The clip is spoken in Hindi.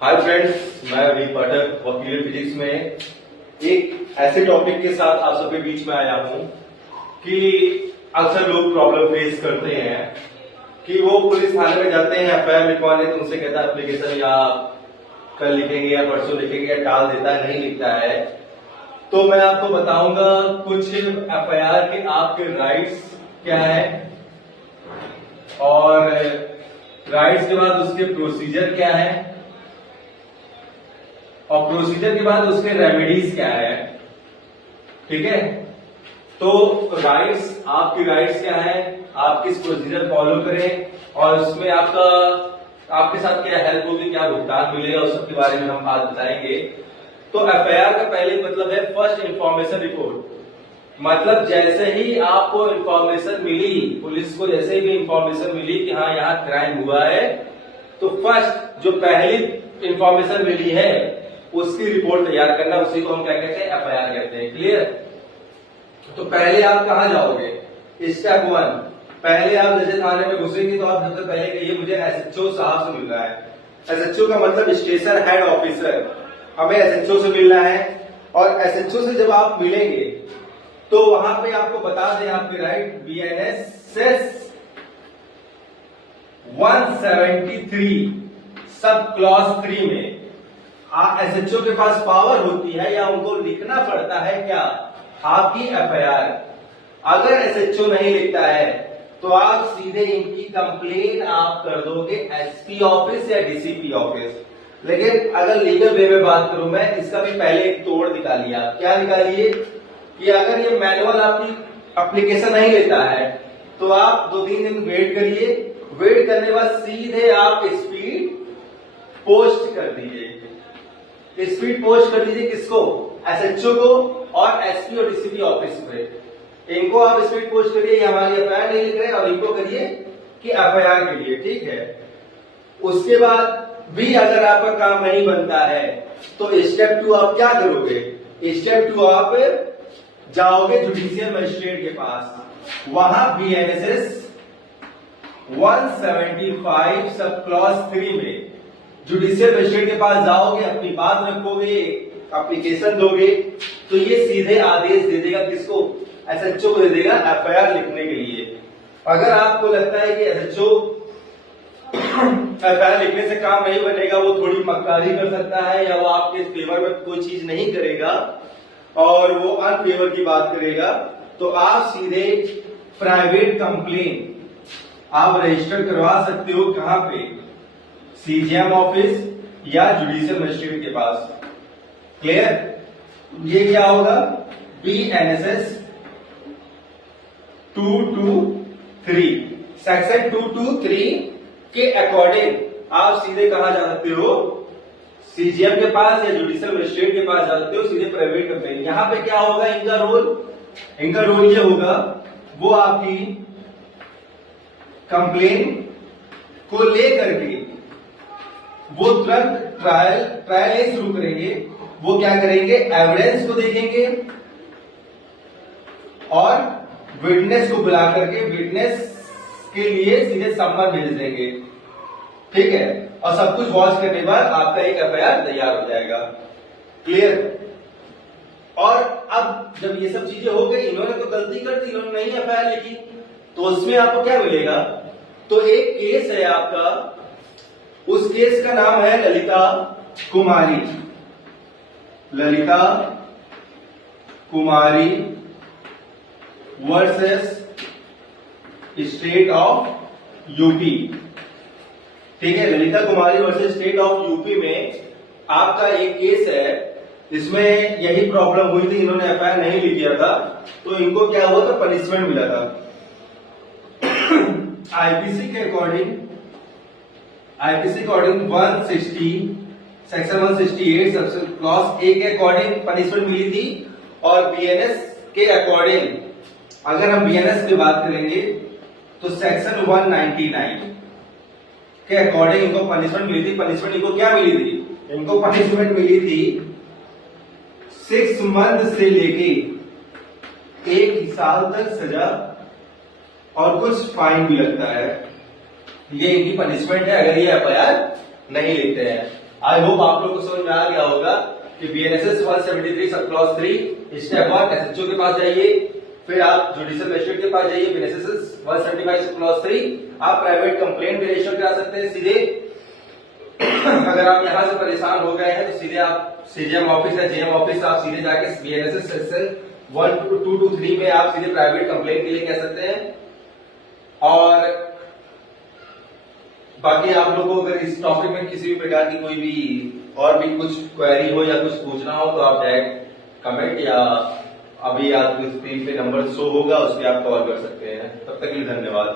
हाय फ्रेंड्स, मैं अभी पाठक वकील फिजिक्स में एक ऐसे टॉपिक के साथ आप सबके बीच में आया हूं कि अक्सर लोग प्रॉब्लम फेस करते हैं कि वो पुलिस थाने में जाते हैं एफआईआर लिखवाने, तो उनसे कहता है एप्लीकेशन या कल लिखेंगे या परसों लिखेंगे, या टाल देता है, नहीं लिखता है। तो मैं आपको बताऊंगा कुछ एफआईआर के आपके राइट्स क्या है और राइट्स के बाद उसके प्रोसीजर क्या है और प्रोसीजर के बाद उसके रेमेडीज क्या है। ठीक है, तो राइट्स, आपकी राइट्स क्या है, आप किस प्रोसीजर फॉलो करें और उसमें आपके साथ क्या हेल्प होगी, क्या भुगतान मिलेगा, उस सब के बारे में हम बात बताएंगे। तो एफआईआर का पहले मतलब है फर्स्ट इंफॉर्मेशन रिपोर्ट। मतलब जैसे ही आपको इंफॉर्मेशन मिली, पुलिस को जैसे भी इंफॉर्मेशन मिली कि हाँ यहाँ क्राइम हुआ है, तो फर्स्ट जो पहली इंफॉर्मेशन मिली है उसकी रिपोर्ट तैयार करना, उसी को हम क्या कहते हैं, एफआईआर कहते हैं। क्लियर? तो पहले आप कहां जाओगे? स्टेप 1, पहले आप जैसे थाने में घुसेंगे तो आप सबसे पहले कहिए मुझे एसएचओ साहब से मिलना है। एसएचओ का मतलब स्टेशन हेड ऑफिसर, हमें एसएचओ से मिलना है। और एसएचओ से जब आप मिलेंगे तो वहां पे आपको बता दें आपके राइट बीएनएस 173 सब क्लॉज 3 में एसएचओ के पास पावर होती है या उनको लिखना पड़ता है क्या, आपकी एफआईआर। अगर एसएचओ नहीं लिखता है तो आप सीधे इनकी कंप्लेन आप कर दोगे एसपी ऑफिस या डीसीपी ऑफिस। लेकिन अगर लीगल वे में बात करूं मैं, इसका भी पहले एक तोड़ निकालिए। आप क्या निकालिए कि अगर ये मैनुअल आपकी एप्लीकेशन नहीं लेता है तो आप 2-3 दिन वेट करिए। वेट करने के बाद सीधे आप स्पीड पोस्ट कर दीजिए। स्पीड पोस्ट कर दीजिए किसको? एसएचओ को और एसपी और डीसीपी ऑफिस पे। इनको आप स्पीड पोस्ट करिए हमारी एफआईआर नहीं लिख रहे, और इनको करिए कि एफआईआर के लिए। ठीक है, उसके बाद भी अगर आपका काम नहीं बनता है तो स्टेप 2 आप क्या करोगे? स्टेप 2 आप जाओगे जुडिशियल मजिस्ट्रेट के पास। वहां बीएनएस 175 सब क्लॉज 3 में जुडिशियल मजिस्ट्रेट के पास जाओगे, अपनी बात रखोगे, एप्लीकेशन दोगे, तो ये सीधे आदेश दे देगा किसको? एसएचओ को दे देगा एफआईआर लिखने के लिए। अगर आपको लगता है कि एसएचओ एफआईआर लिखने से काम नहीं बनेगा, वो थोड़ी मक्कारी कर सकता है या वो आपके फेवर में कोई चीज नहीं करेगा और वो अनफेवर की बात करेगा, तो आप सीधे प्राइवेट कंप्लेन आप रजिस्टर करवा सकते हो। कहां पे? सीजीएम ऑफिस या जुडिशियल मजिस्ट्रेट के पास। क्लियर? ये क्या होगा? बीएनएस 223 सेक्शन 223 के अकॉर्डिंग आप सीधे कहां जा सकते हो? सीजीएम के पास या जुडिशियल मजिस्ट्रेट के पास जा सकते हो, सीधे प्राइवेट कंप्लेन। यहां पे क्या होगा इनका रोल ये होगा, वो आपकी कंप्लेन को लेकर के वो तुरंत ट्रायल नहीं शुरू करेंगे। वो क्या करेंगे? एविडेंस को देखेंगे और विटनेस को बुला करके विटनेस के लिए सीधे सम्मन भेज देंगे। ठीक है, और सब कुछ वॉच करने के बाद आपका एक एफआईआर तैयार हो जाएगा। क्लियर? और अब जब ये सब चीजें हो गई, इन्होंने तो गलती कर दी, इन्होंने नहीं एफआईआर लिखी, तो उसमें आपको क्या मिलेगा? तो एक केस है आपका, उस केस का नाम है ललिता कुमारी वर्सेस स्टेट ऑफ यूपी। ठीक है, ललिता कुमारी वर्सेस स्टेट ऑफ यूपी में आपका एक केस है। इसमें यही प्रॉब्लम हुई थी, इन्होंने एफआईआर नहीं लिखा था, तो इनको क्या हुआ था? पनिशमेंट मिला था। आईपीसी के अकॉर्डिंग 160 सेक्शन 168 सबसे क्लॉज ए के अकॉर्डिंग पनिशमेंट मिली थी। और बीएनएस के अकॉर्डिंग, अगर हम बीएनएस की बात करेंगे तो सेक्शन 199 के अकॉर्डिंग इनको पनिशमेंट मिली थी। पनिशमेंट इनको क्या मिली थी? इनको पनिशमेंट मिली थी 6 मंथ से लेके 1 साल तक सजा और कुछ फाइन भी लगता है। ये इनकी पनिशमेंट है अगर ये एफआईआर नहीं लिखते हैं। आई होप आप लोग को समझ में आ गया होगा कि BNSS 173 sub clause 3 step 1 SHO के पास जाइए, फिर आप जुडिशियल मजिस्ट्रेट के पास जाइए। बीएनएसएस 175 सब क्लॉज 3 आप प्राइवेट कंप्लेंट भी रजिस्टर करा सकते हैं सीधे। अगर आप यहां से परेशान हो गए हैं तो सीधे आप सीजीएम ऑफिस या जेएम ऑफिस आप सीधे जाके बीएनएसएस सेक्शन 1223 में आप सीधे प्राइवेट कंप्लेंट के लिए कह सकते हैं। और बाकी आप लोगों को अगर इस टॉपिक में किसी भी प्रकार की कोई भी और भी कुछ क्वेरी हो या कुछ पूछना हो तो आप डायरेक्ट कमेंट या अभी आपको स्क्रीन पे नंबर शो होगा उस पर आप कॉल कर सकते हैं। तब तक के लिए धन्यवाद।